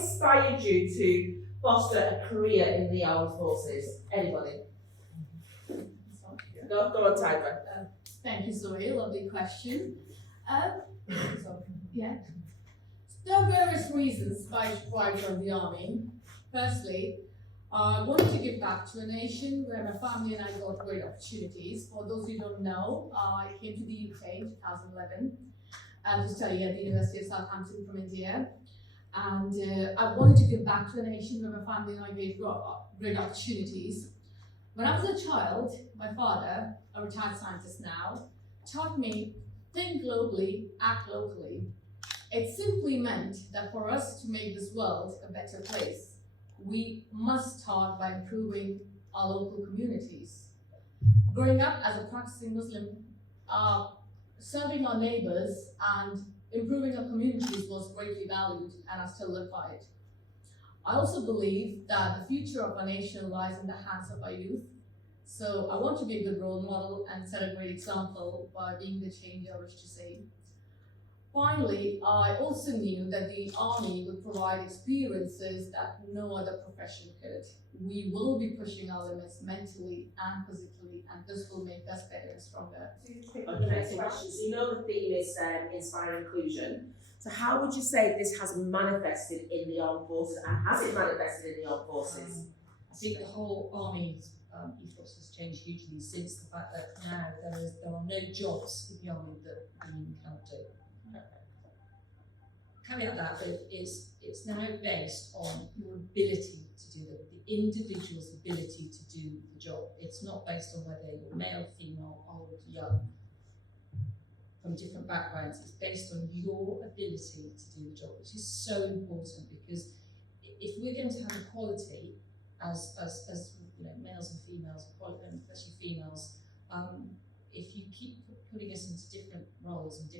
inspired you to foster a career in the armed forces? Anybody? Go on, Tiger. Thank you, Zoe. Lovely question. Yeah. There are various reasons why I joined the army. Firstly, I wanted to give back to a nation where my family and I got great opportunities. For those who don't know, I came to the UK in 2011 to study at the University of Southampton from India. And I wanted to give back to a nation where my family and I got great opportunities. When I was a child, my father, a retired scientist now, taught me, think globally, act locally. It simply meant that for us to make this world a better place, we must start by improving our local communities. Growing up as a practicing Muslim, serving our neighbors and improving our communities was greatly valued, and I still live by it. I also believe that the future of our nation lies in the hands of our youth. So I want to be a good role model and set a great example by being the change I wish to see. Finally, I also knew that the army would provide experiences that no other profession could. We will be pushing our limits mentally and physically, and this will make us better and stronger. Okay, next question. So you know the theme is inspire inclusion. So how would you say this has manifested in the armed forces, and has it manifested in the armed forces? I think the whole army's ethos has changed hugely since the fact that now there are no jobs in the army that women cannot do. Caveat that it's now based on your ability to do the individual's ability to do the job. It's not based on whether you're male, female, old, young, from different backgrounds. It's based on your ability to do the job, which is so important, because if we're going to have equality as you know, males and females, and especially females, if you keep putting us into different roles and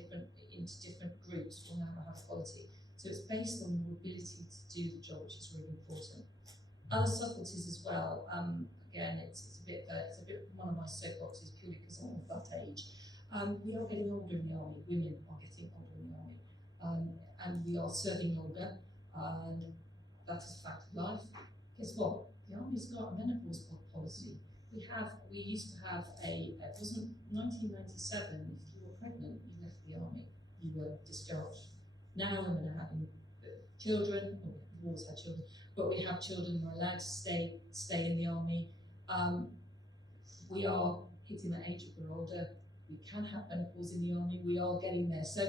into different groups, we'll never have quality. So it's based on your ability to do the job, which is really important. Other subtleties as well. Again, it's a bit one of my soapboxes, purely because I'm of that age. We are getting older in the army. Women are getting older in the army, and we are serving longer. And that is a fact of life. Guess what? The army's got a menopause policy. We used to have it wasn't 1997, if you were pregnant, you left the army, you were discharged. Now women are having children, we've always had children, but we have children who are allowed to stay in the army. We are hitting that age if we're older. We can have menopause in the army, we are getting there. So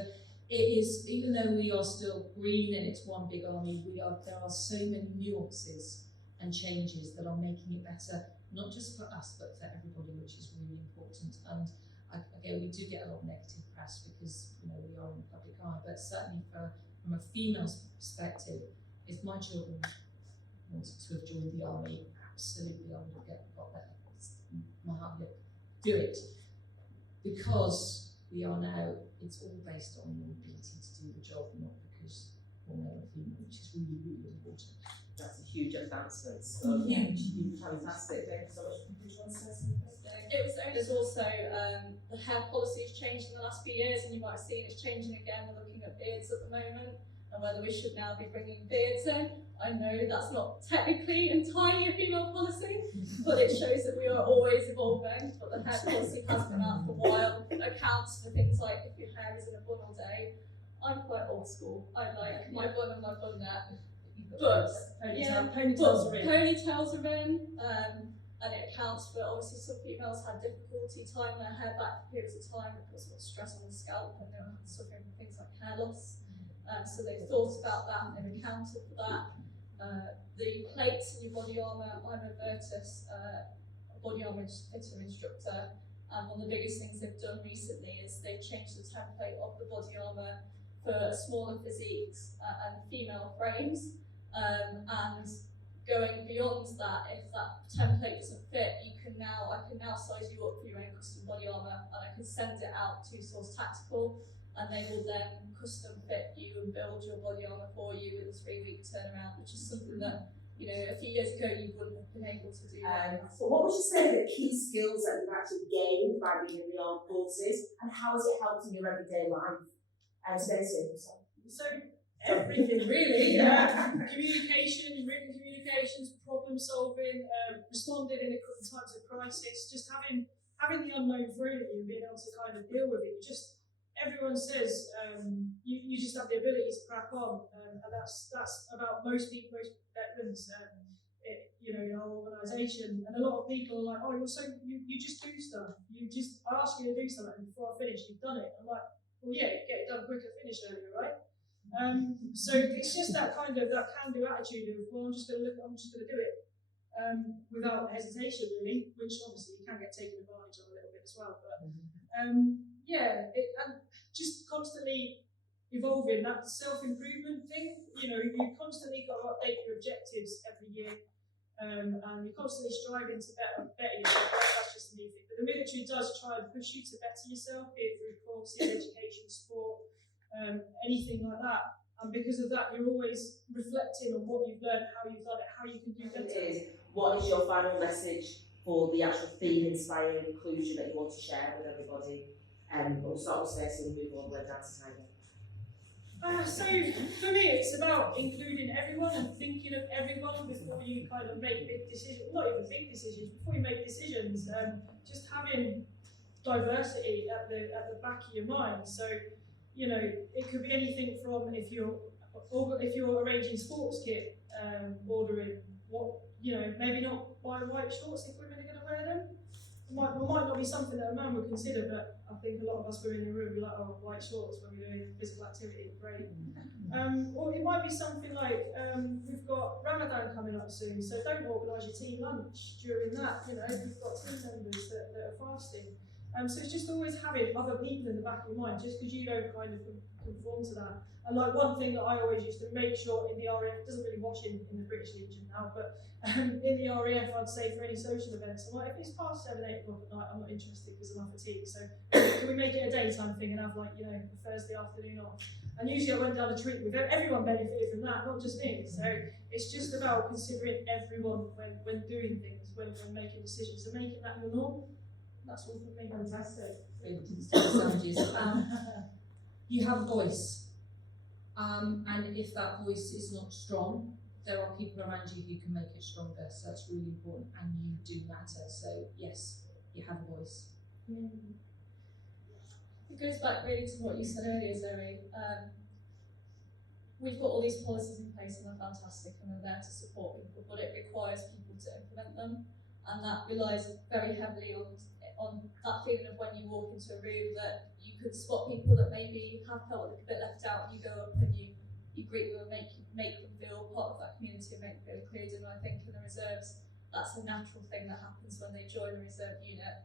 it is, even though we are still green and it's one big army, there are so many nuances and changes that are making it better, not just for us, but for everybody, which is really important. And again, we do get a lot of negative press because we are in the public eye, but certainly from a female's perspective, if my children wanted to have joined the army, absolutely I would have got there. My heart would do it. Because we are now, it's all based on your ability to do the job, not because you're male or female, which is really, really important. That's a huge advancement. So huge, fantastic. Thank you so much. Did you want to say something? There's also the hair policy has changed in the last few years, and you might have seen it's changing again. We're looking at beards at the moment, and whether we should now be bringing beards in. I know that's not technically entirely a female policy, but it shows that we are always evolving. But the hair policy has been out for a while. It accounts for things like if your hair is in a bun all day. I'm quite old school. I like my bun and my bun net. But ponytails are in, and it accounts for, obviously some females had difficulty tying their hair back for periods of time because of stress on the scalp, and they were suffering from things like hair loss. So they've thought about that and they've accounted for that. The plates in your body armour, I'm a Virtus body armour fitter instructor, and one of the biggest things they've done recently is they've changed the template of the body armour for smaller physiques and female frames. And going beyond that, if that template doesn't fit, I can now size you up for your own custom body armour, and I can send it out to Source Tactical, and they will then custom fit you and build your body armour for you with a 3-week turnaround, which is something that a few years ago you wouldn't have been able to do. So what would you say are the key skills that you've actually gained by being in the armed forces, and how has it helped in your everyday life? So everything really. Communication, written communications, problem solving, responding in times of crisis, just having the unknown thrown at you and being able to kind of deal with it. Everyone says you just have the ability to crack on, and that's about most people, most veterans, in our organisation. And a lot of people are like, oh, you just do stuff. I ask you to do something, and before I finish, you've done it. I'm like, well, yeah, get it done quicker, finish earlier, right? So it's just that kind of that can-do attitude of, well, I'm just going to do it without hesitation, really, which obviously you can get taken advantage of a little bit as well. But and just constantly evolving, that self-improvement thing. You constantly got to update your objectives every year, and you're constantly striving to better yourself. That's just the new thing. But the military does try and push you to better yourself, be it through courses, education, sport, anything like that. And because of that, you're always reflecting on what you've learned, how you've done it, how you can do better. What is your final message for the actual theme inspiring inclusion that you want to share with everybody? We'll start with Stacey and move all the way down to Tiger. So for me, it's about including everyone and thinking of everyone before you kind of make big decisions. Not even big decisions, before you make decisions. Just having diversity at the back of your mind. So it could be anything from if you're arranging sports kit, ordering what maybe not buy white shorts if women are going to wear them. It might not be something that a man would consider, but I think a lot of us women in the room be like, oh, white shorts when we're doing physical activity, great. Or it might be something like, we've got Ramadan coming up soon, so don't organise your team lunch during that. We've got team members that are fasting. So it's just always having other people in the back of your mind, just because you don't kind of conform to that. And like one thing that I always used to make sure in the RAF, doesn't really watch in the British Legion now, but in the RAF I'd say for any social events, I'm like, if it's past 7, 8 o'clock at night, I'm not interested because I'm fatigued. So can we make it a daytime thing and have a Thursday afternoon off? And usually I went down a treat with everyone benefited from that, not just me. So it's just about considering everyone when doing things, when making decisions, and making that your norm. That's all for me. Fantastic. You have a voice. And if that voice is not strong, there are people around you who can make it stronger. So that's really important, and you do matter. So yes, you have a voice. It goes back really to what you said earlier, Zoe. We've got all these policies in place and they're fantastic and they're there to support people, but it requires people to implement them, and that relies very heavily on that feeling of when you walk into a room that you could spot people that maybe have felt a bit left out, and you go up and you greet them and make them feel part of that community and make them feel included. And I think in the reserves, that's a natural thing that happens when they join a reserve unit.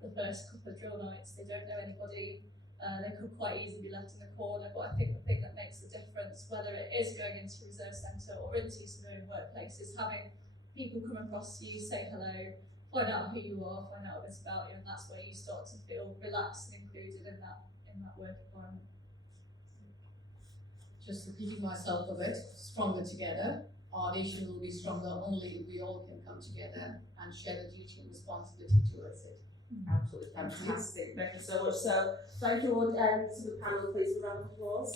The first couple of drill nights, they don't know anybody, they could quite easily be left in the corner, but I think the thing that makes the difference, whether it is going into a reserve centre or into civilian workplace, is having people come across to you, say hello, find out who you are, find out a bit about you, and that's where you start to feel relaxed and included in that work environment. Just repeating myself a bit, stronger together. Our nation will be stronger only if we all can come together and share the duty and responsibility towards it. Absolutely fantastic. Thank you so much. So thank you all to the panel, please, for a round of applause.